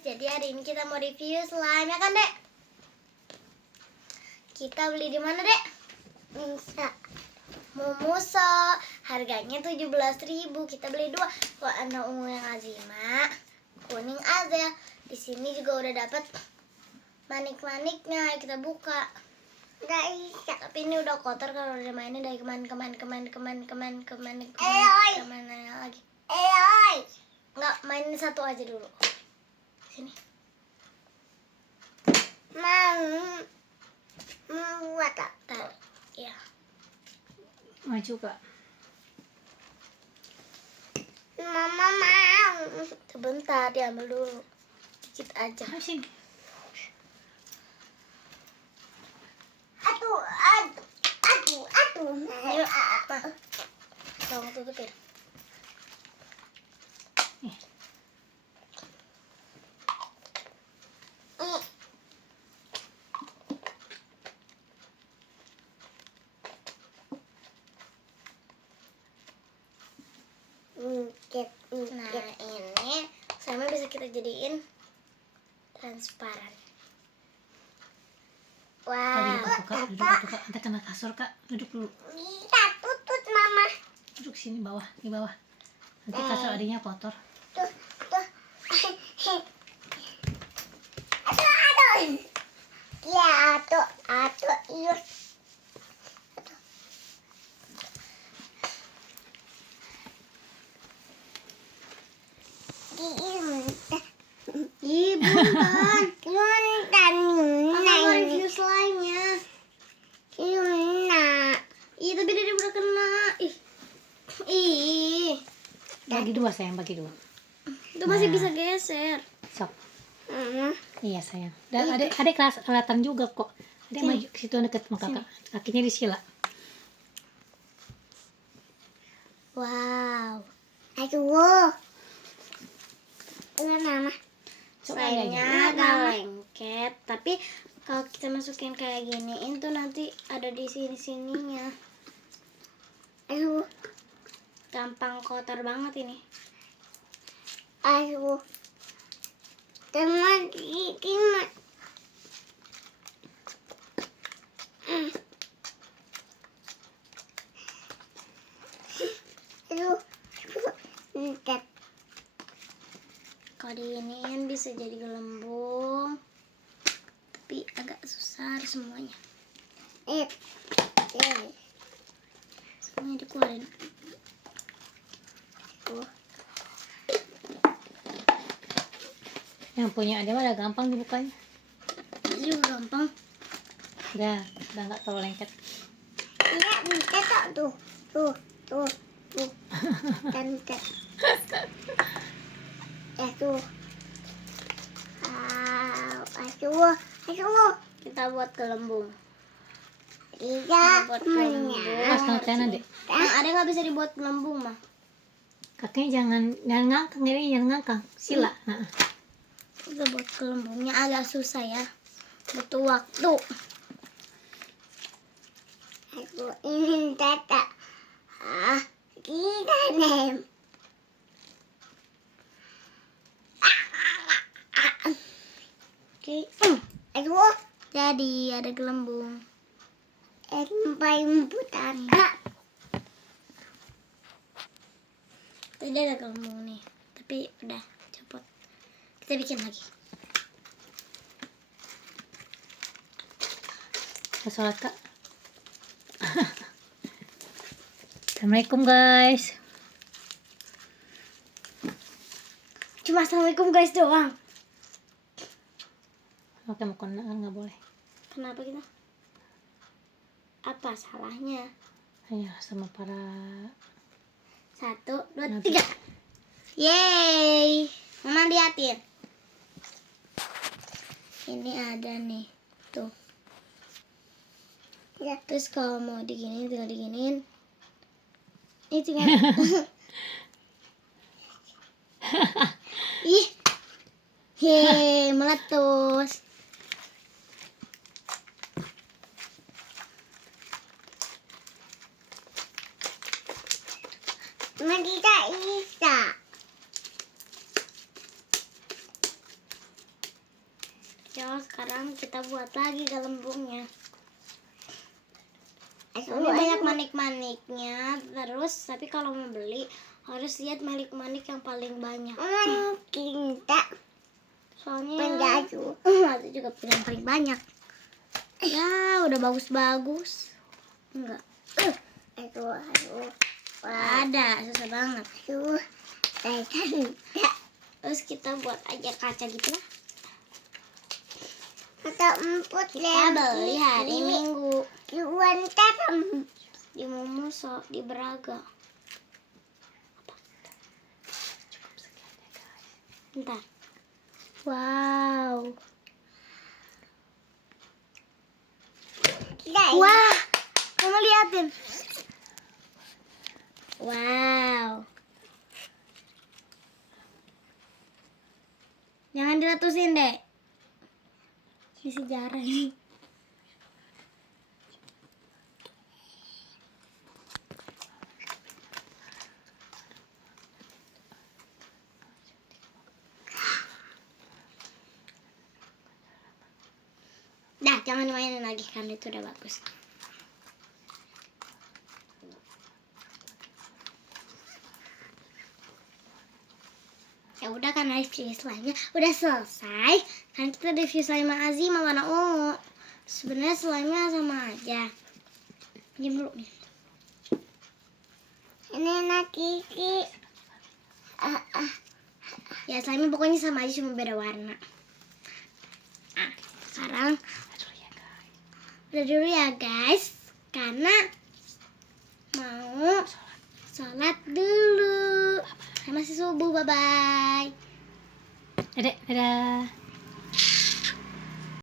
Jadi hari ini kita mau review slime ya kan, Dek? Kita beli di mana, Dek? Mumuso. Harganya 17.000. Kita beli 2. Warna ungu yang Azima, kuning Azel. Di sini juga udah dapat manik-maniknya. Kita buka. Nggak bisa. Tapi ini udah kotor kalau udah mainin dari kemana lagi. Nggak, mainin satu aja dulu. Sini. Mau buat apa? Ya. Maju Kak. Mama mau. Sebentar, diambil dulu. Dikit aja. Sini. Aduh. Yuk, Ma. Tolong tutupin. Nih. Nah, ini sama bisa kita jadiin transparan. Tadi Wow. duduk Kak, duduk Kak. Nanti kena kasur Kak. Duduk dulu. Kita tutut, Mama. Duduk sini bawah, di bawah. Nanti kasur adiknya kotor. Tuh. Aduh. Ya, aduh, iya. Buntan. Kakak mau review slime-nya. Ih, tapi dia udah kena. Ih. Bagi 2 sayang, bagi 2. Itu masih bisa geser. Sok. Iya sayang. Dan adek kelas kelihatan juga kok. Adek maju ke situ deket sama kakak. Kakinya disila. Wow. Aduh. Nama. Coba Slime-nya agak lengket, tapi kalau kita masukin kayak giniin tuh nanti ada di sini-sininya. Aduh. Gampang kotor banget ini. Aduh. Teman gimana? Aduh. Kalau diiniin bisa jadi gelembung, tapi agak susah semuanya. Semuanya dikeluarin. Yang punya adek udah gampang dibukanya. Ini juga gampang. Udah nggak terlalu lengket. Iya, bisa tak tuh. Tuh. Kan. Tuh. Aduh. Kita buat gelembung. Iya, Mas kalau Tiana dek. Ada nggak bisa dibuat gelembung mah? Kakinya jangan ngangkang, ini jangan ngangkang. Sila. Nah. Kita buat gelembungnya agak susah ya. Butuh waktu. Aku ingin tata. Kita nem. Oke. Aduh. Jadi ada gelembung. Sampai putaka. Tadi ada gelembung nih. Tapi udah copot. Kita bikin lagi. Kita sholat Kak. Assalamualaikum guys. Cuma assalamualaikum guys doang. Oke, mau nggak boleh. Kenapa kita? Apa salahnya? Ayo sama para 1, 2, 3. Yeay. Mama liatin. Ini ada nih. Tuh. Ya. Terus kalau mau diginiin tinggal diginiin. Ini tinggal. Ih. Heee, meletus. Cuma tidak bisa. bocor. Sekarang kita buat lagi gelembungnya. Ini banyak manik-maniknya. Terus tapi kalau mau beli harus lihat manik-manik yang paling banyak. Soalnya itu juga yang paling banyak. Ya udah bagus-bagus. Enggak. Ada susah banget. Terus kita buat aja kaca gitu lah. Kita beli hari Minggu di Mumuso di Braga. Bentar. Wow. Wah, kamu liatin. Wow. Jangan diletusin, Dek. Ini sejarah nih. Dah, jangan dimainin lagi kan itu udah bagus. Ya udah kan review slime-nya udah selesai. Kan kita review slime Azim sama warna ungu. Sebenarnya slime-nya sama aja. Diam dulu nih. Ini anak Kiki. Ya slime pokoknya sama aja cuma beda warna. Sekarang udah dulu ya guys, karena mau sholat dulu. Masih subuh, bye bye. Dadah.